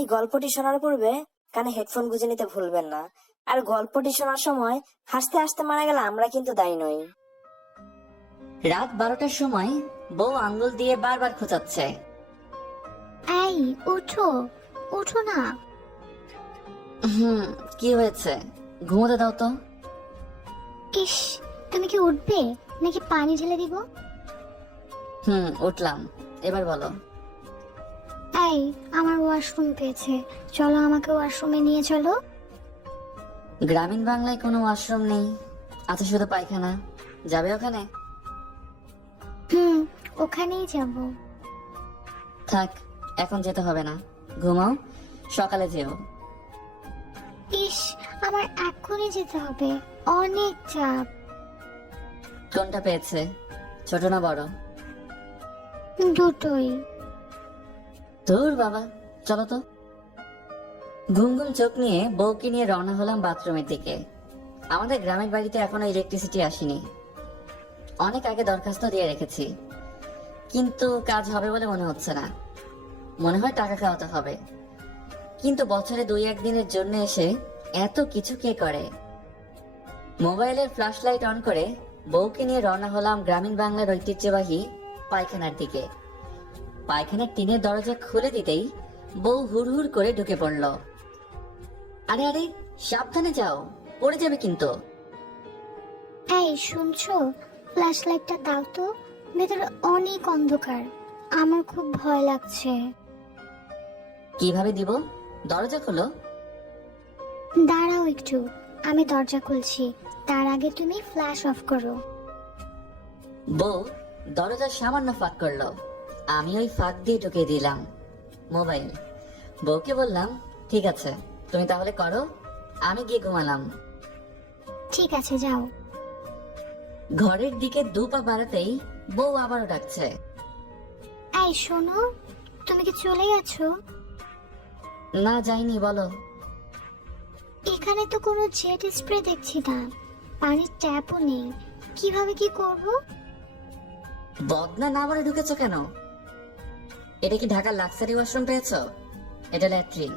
এই গল্পটি শোনার পূর্বে কানে হেডফোন গুঁজে নিতে ভুলবেন না। আর গল্পটি শোনার সময় হাসতে হাসতে মারা গেলে আমরা কিন্তু দায়ী নই। রাত 12টার সময় বউ আঙ্গুল দিয়ে বারবার খোঁচাচ্ছে। এই ওঠো, ওঠো না। কি হয়েছে? ঘুমোতে দাও তো। ইস, তুমি কি উঠবে নাকি পানি ঢেলে দিব? উঠলাম, এবার বলো। এই, আমার ওয়াশরুম পেয়েছে, চলো আমাকে ওয়াশরুমে নিয়ে চলো। গ্রামীণ বাংলায় কোনো ওয়াশরুম নেই, আছে শুধু পায়খানা। যাবে ওখানে? ওখানেই যাব। থাক, এখন যেতে হবে না, ঘুমাও, সকালে যেও। ইস, আমার এক্ষুনি যেতে হবে, অনেক চাপ। কোনটা পেয়েছে, ছোট না বড়? দুটোই। দূর বাবা, চলো তো। ঘুম ঘুম চোখ নিয়ে বউকে নিয়ে রওনা হলাম বাথরুমের দিকে। আমাদের গ্রামের বাড়িতে এখনো ইলেকট্রিসিটি আসেনি। অনেক আগে দরখাস্ত দিয়ে রেখেছি, কিন্তু কাজ হবে বলে মনে হচ্ছে না। মনে হয় টাকা খাওয়াতে হবে, কিন্তু বছরে 2-1 দিনের জন্য এসে এত কিছু কে করে? মোবাইলের ফ্ল্যাশ লাইট অন করে বউকে নিয়ে রওনা হলাম গ্রামীণ বাংলার ঐতিহ্যবাহী পায়খানার দিকে। পায়খানার টিনের দরজা খুলে দিতেই বউ হুড়হুড় করে ঢুকে পড়ল। আরে আরে, সাবধানে যাও, পড়ে যাবে কিন্তু। এই শুনছো, ফ্ল্যাশ লাইটটা দাও তো, ভেতরে অনেক অন্ধকার, আমার খুব ভয় লাগছে। কিভাবে দিব? দরজা খোলো। দাঁড়াও একটু, আমি দরজা খুলছি, তার আগে তুমি ফ্ল্যাশ অফ করো। বউ দরজা সামান্য ফাঁক করলো, আমি ওই ফাঁক দিয়ে ঢুকিয়ে দিলাম মোবাইল। বউকে বললাম, ঠিক আছে, তুমি তাহলে করো, আমি গিয়ে ঘুমালাম। ঠিক আছে, যাও। ঘরের দিকে 2 পা বাড়াতেই বউ আবারও ডাকছে। এই শোনো, তুমি কি চলে গেছো? না, যাইনি, বলো। এখানে তো কোনো জেট স্প্রে দেখছি না, পানির ট্যাপও নেই, কিভাবে কি করব? বদনা না বলে ঢুকেছো কেন? এটা কি ঢাকার লাক্সারি ওয়াশরুম পেয়েছো? এটা ল্যাট্রিন,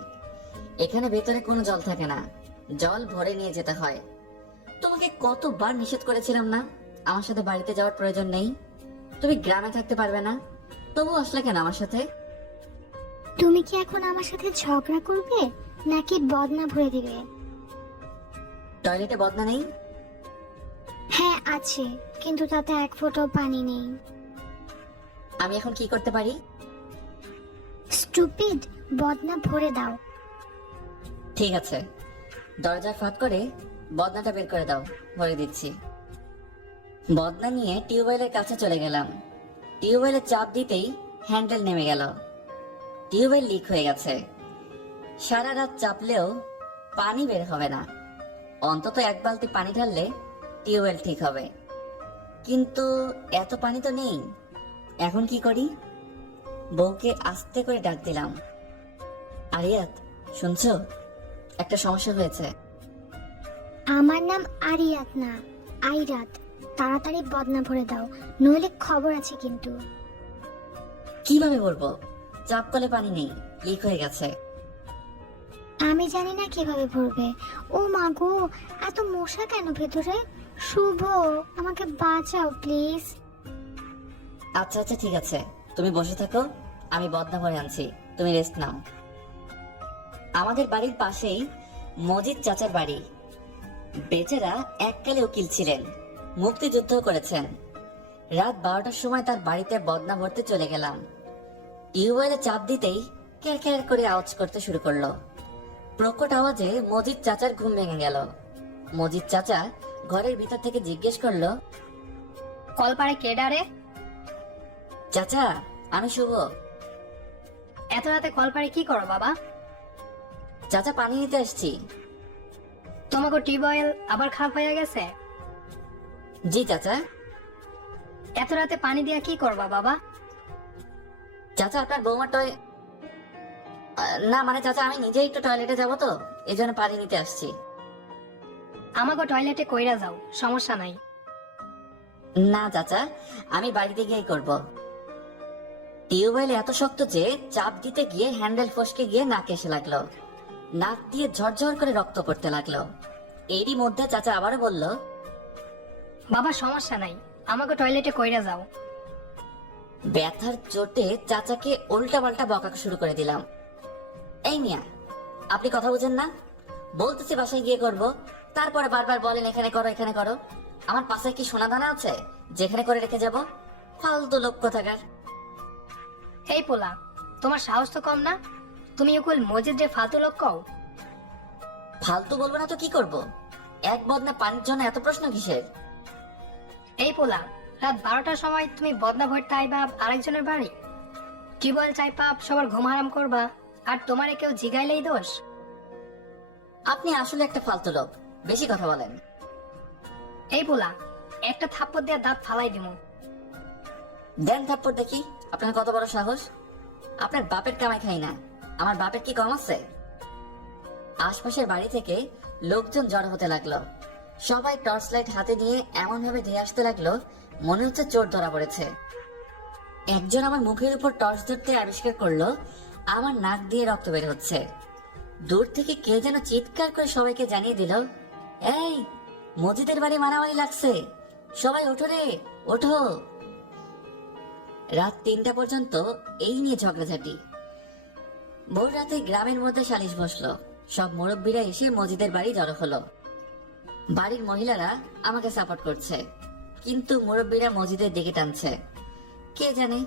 এখানে ভেতরে কোনো জল থাকে না, জল ভরে নিয়ে যেতে হয়। তোমাকে কতবার নিষেধ করেছিলাম না আমার সাথে বাড়িতে যাওয়ার প্রয়োজন নেই, তুমি গ্রামে থাকতে পারবে না, তবু আসলে কেন আমার সাথে? তুমি কি এখন আমার সাথে ঝগড়া করবে নাকি বদনা ভরে দিবে? টয়লেটে বদনা নেই? হ্যাঁ আছে, কিন্তু তাতে এক ফোঁটাও পানি নেই। আমি এখন কি করতে পারি? স্টুপিড, বদনা ভরে দাও। ঠিক আছে, দরজা ফাঁক করে বদনাটা বের করে দাও, ভরে দিচ্ছি। বদনা নিয়ে টিউবওয়েলের কাছে চলে গেলাম। টিউবওয়েলে চাপ দিতেই হ্যান্ডেল নেমে গেল। টিউবওয়েল লিক হয়ে গেছে। সারা রাত চাপলেও পানি বের হবে না। অন্তত 1 বালতি পানি ঢাললে টিউবওয়েল ঠিক হবে, কিন্তু এত পানি তো নেই। এখন কি করি? বউকে আস্তে করে ডাক দিলাম, আরিয়াত, শুনছো? একটা সমস্যা হয়েছে। আমার নাম আরিয়াত না, আইরাত। তাড়াতাড়ি বদনা ভরে দাও, নইলে খবর আছে কিন্তু। কিভাবে বলবো? চাপ কলে পানি নেই, লিক হয়ে গেছে। আমি জানি না কিভাবে ভরবে। ও মা গো, এত মশা কেন ভেতরে? শুভ, আমাকে বাঁচাও প্লিজ। আচ্ছা আচ্ছা, ঠিক আছে, তুমি বসে থাকো, আমি বদনা ভরে আনছি, তুমি রেস্ট নাও। আমাদের বাড়ির পাশেই মজিদ চাচার বাড়ি। বেচারা এককালে উকিল ছিলেন, মুক্তিযুদ্ধ করেছেন। রাত 12টার সময় তার বাড়িতে বদনা ভরতে চলে গেলাম। টিউবওয়েলে চাপ দিতেই ক্যার ক্যার করে আওয়াজ করতে শুরু করলো। প্রকট আওয়াজে মজিদ চাচার ঘুম ভেঙে গেল। মজিদ চাচা ঘরের ভিতর থেকে জিজ্ঞেস করলো, কলপাড়ে কে ডারে? চাচা, আমি শুভ। এত রাতে কলপাড়ে কি করো বাবা? চাচা, পানি নিতে আসছি। তোমাকে টিউবওয়েল আবার খারাপ হয়ে গেছে? জি চাচা। এত রাতে পানি দিয়া কি করবা বাবা? চাচা, আপনার বৌমার না মানে চাচা, আমি নিজেই একটু টয়লেটে যাবো তো, এই জন্য পানি নিতে আসছি। আমাকে টয়লেটে কইরা যাও, সমস্যা নাই। না চাচা, আমি বাড়িতে গিয়েই করব। টিউবওয়েল এত শক্ত যে চাপ দিতে গিয়ে হ্যান্ডেল ফসকে গিয়ে নাকে এসে লাগলো। নাক দিয়ে ঝরঝর করে রক্ত পড়তে লাগলো। এরই মধ্যে চাচা আবারও বলল, বাবা সমস্যা নাই, আমাকে টয়লেটে কইরা যাও। ব্যথার চোটে চাচাকে উল্টা পাল্টা বকা শুরু করে দিলাম। এই মিয়া, আপনি কথা বুঝেন না? বলতেছি বাসায় গিয়ে করব, তারপরে বারবার বলেন এখানে করো এখানে করো। আমার পাশে কি সোনা দানা আছে যেখানে করে রেখে যাব? ফালতু লোক কোথাকার। এই পোলা, তোমার সাহস তো কম না? তুমি উকুল মসজিদ যে ফালতু লোক কও? ফালতু বলবো না তো কি করব? এক বদনা পানির জন্য এত প্রশ্ন কিসের? এই পোলা, রাত 12টার সময় তুমি বদনা ভরতে আইবা আরেকজনের বাড়ি, টিউবওয়েল চাইপা সবার ঘুম হারাম করবা, আর তোমারে কেউ জিগাইলেই দোষ? আপনি আসলে একটা ফালতু লোক, বেশি কথা বলেন। এই পোলা, একটা থাপ্পড় দিয়ে দাঁত ফালাই দিমু। দেন থাপ্পড় দেখি, আপনার কত বড় সাহস। আপনার বাপের কামাই খাই না, আমার বাপের কি কম আছে? আশপাশের বাড়ি থেকে লোকজন জড়ো হতে লাগলো। সবাই টর্চ লাইট হাতে নিয়ে এমন ভাবে ধেয়ে আসতে লাগলো মনে হচ্ছে চোর ধরা পড়েছে। একজন আমার মুখের উপর টর্চ ধরতে আবিষ্কার করলো আমার নাক দিয়ে রক্ত বের হচ্ছে। দূর থেকে কে যেন চিৎকার করে সবাইকে জানিয়ে দিল, এই মসজিদের বাড়ি মারামারি লাগছে, সবাই ওঠো রে ওঠো। রাত 3টা পর্যন্ত এই নিয়ে ঝগড়াঝাটি। ভোর রাতে গ্রামের মধ্যে সালিশ বসলো। সব মুরব্বীরা এসে মসজিদের বাড়ি জড়ো হলো। বাড়ির মহিলারা আমাকে সাপোর্ট করছে, কিন্তু মুরব্বীরা মসজিদের দিকে টানছে। কে জানে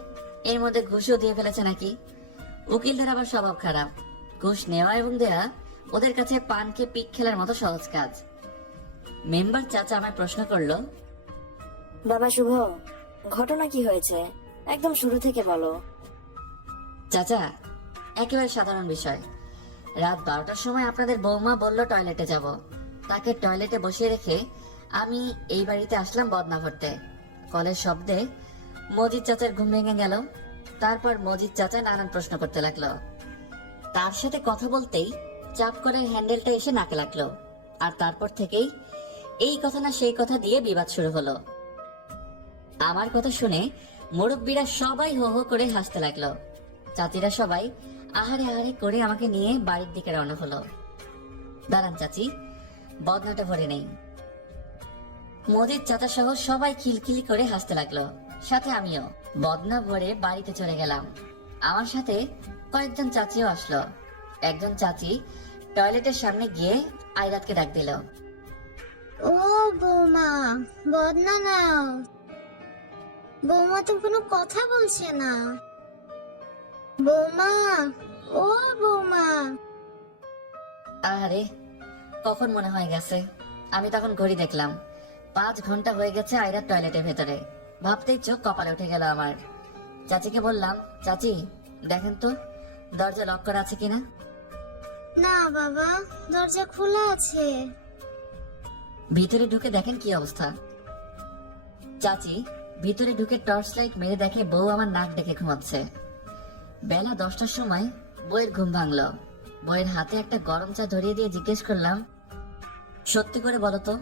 এর মধ্যে ঘুষও দিয়ে ফেলেছে নাকি। উকিলদের আবার স্বভাব খারাপ, ঘুষ নেওয়া এবং দেয়া ওদের কাছে পানকে পিক খেলার মতো সহজ কাজ। মেম্বার চাচা আমায় প্রশ্ন করলো, বাবা শুভ, ঘটনা কি হয়েছে একদম শুরু থেকে বলো। চাচা একেবারে সাধারণ বিষয়। রাত 12টার সময় আপনাদের বৌমা বলল টয়লেটে যাব। তাকে টয়লেটে বসিয়ে রেখে আমি এই বাড়িতে আসলাম বদনা ভরতে। কলের শব্দে মজিদ চাচার ঘুম ভেঙে গেল। তারপর মজিদ চাচা নানান প্রশ্ন করতে লাগলো। তার সাথে কথা বলতেই চাপ করে হ্যান্ডেলটা এসে নাকে লাগলো। আর তারপর থেকেই এই কথা না সেই কথা দিয়ে বিবাদ শুরু হলো। আমার কথা শুনে মুরব্বীরা সবাই হো হো করে হাসতে লাগলো। চাচিরা সবাই আহারে আহারে করে আমাকে নিয়ে বাড়ির দিকে রওনা হলো। দাঁড়ান চাচি, বদনাটা ভরে নেই। মজিদ চাচা সহ সবাই খিলখিলি করে হাসতে লাগলো, সাথে আমিও। বদনা ভরে বাড়িতে চলে গেলাম। আমার সাথে কয়েকজন চাচিও আসলো। একজন চাচি টয়লেটের সামনে গিয়ে আইরাতকে ডাক দিল, ও বৌমা, বদনা নাও। বৌমা তো কোনো কথা বলছে না। বৌমা, ও বৌমা। আরে কখন মনে হয়ে গেছে। আমি তখন ঘড়ি দেখলাম, 5 ঘন্টা হয়ে গেছে আইরাত টয়লেটের ভেতরে। ভাবতেই চোখ কপালে উঠে গেল আমার। চাচিকে বললাম, চাচি দেখেন তো দরজা লক করা আছে কিনা। না বাবা, দরজা খোলা আছে। ভিতরে ঢুকে দেখেন কি অবস্থা। চাচি ভিতরে ঢুকে টর্চ লাইট মেরে দেখে বউ আমার নাক ডেকে ঘুমাচ্ছে। বেলা 10টার সময় বউয়ের ঘুম ভাঙলো। বউয়ের হাতে একটা গরম চা ধরিয়ে দিয়ে জিজ্ঞেস করলাম, সত্যি করে বলো তো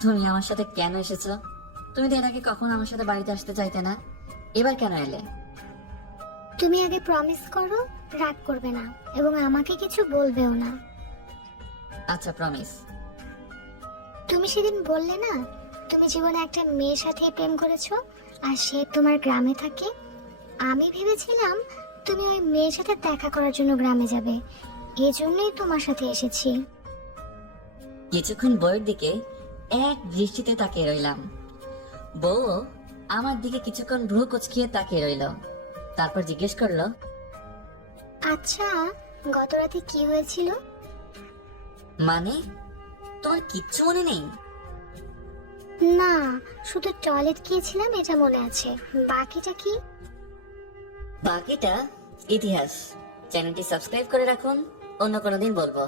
তুমি আমার সাথে কেন এসেছো? তুমি তো এর আগে কখনো আমার সাথে বাড়িতে আসতে চাইতে না, এবার কেন এলে? তুমি আগে প্রমিস করো রাগ করবে না এবং আমাকে কিছু বলবেও না। আচ্ছা প্রমিস। তুমি সেদিন বললে না তুমি জীবনে একটা মেয়ের সাথে প্রেম করেছো আর সে তোমার গ্রামে থাকে। আমি ভেবেছিলাম তুমি ওই মেয়ের সাথে দেখা করার জন্য গ্রামে যাবে, এজন্যই তোমার সাথে এসেছি। কিছুক্ষণ বউয়ের দিকে এক দৃষ্টিতে তাকিয়ে রইলাম। বউ আমার দিকে কিছুক্ষণ ভ্রু কুচকিয়ে তাকিয়ে রইল। তারপর জিজ্ঞেস করলো, আচ্ছা গত রাতে কি হয়েছিল? মানে তোমার কিচ্ছু মনে নেই? না, শুধু টয়লেট গিয়েছিলাম এটা মনে আছে, বাকিটা কি? বাকিটা ইতিহাস। চ্যানেলটি সাবস্ক্রাইব করে রাখুন, অন্য কোনো দিন বলবো।